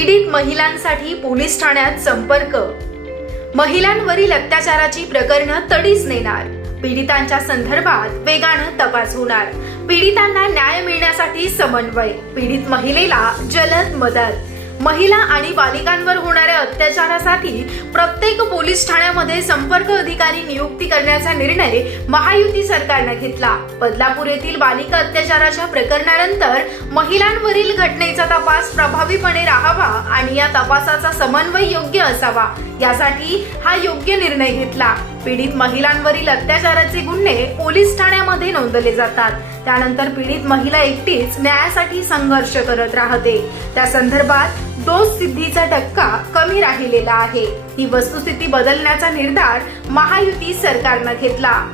पीडित महिलांसाठी पोलीस ठाण्यात संपर्क. महिलांवरील अत्याचाराची प्रकरणं तडीच नेणार. पीडितांच्या संदर्भात वेगानं तपास होणार. पीडितांना न्याय मिळण्यासाठी समन्वय. पीडित महिलेला जलद मदत. महिला आणि बालिकांवर होणाऱ्या अत्याचारासाठी प्रत्येक पोलीस ठाण्यामध्ये संपर्क अधिकारी नियुक्ती करण्याचा निर्णय महायुती सरकारनं घेतला. बदलापूर येथील बालिका अत्याचाराच्या प्रकरणानंतर महिलांवरील घटनेचा तपास प्रभावीपणे राहावा आणि या तपासाचा समन्वय योग्य असावा. यासाठी हा योग्य निर्णय घेतला. पीडित महिलांवरील अत्याचाराचे गुन्हे पोलीस ठाण्यामध्ये नोंदले जातात. त्यानंतर पीडित महिला एकटीच न्यायासाठी संघर्ष करत राहते. त्या संदर्भात दोष सिद्धीचा टक्का कमी राहिलेला आहे. ही वस्तुस्थिती बदलण्याचा निर्धार महायुती सरकारनं घेतला.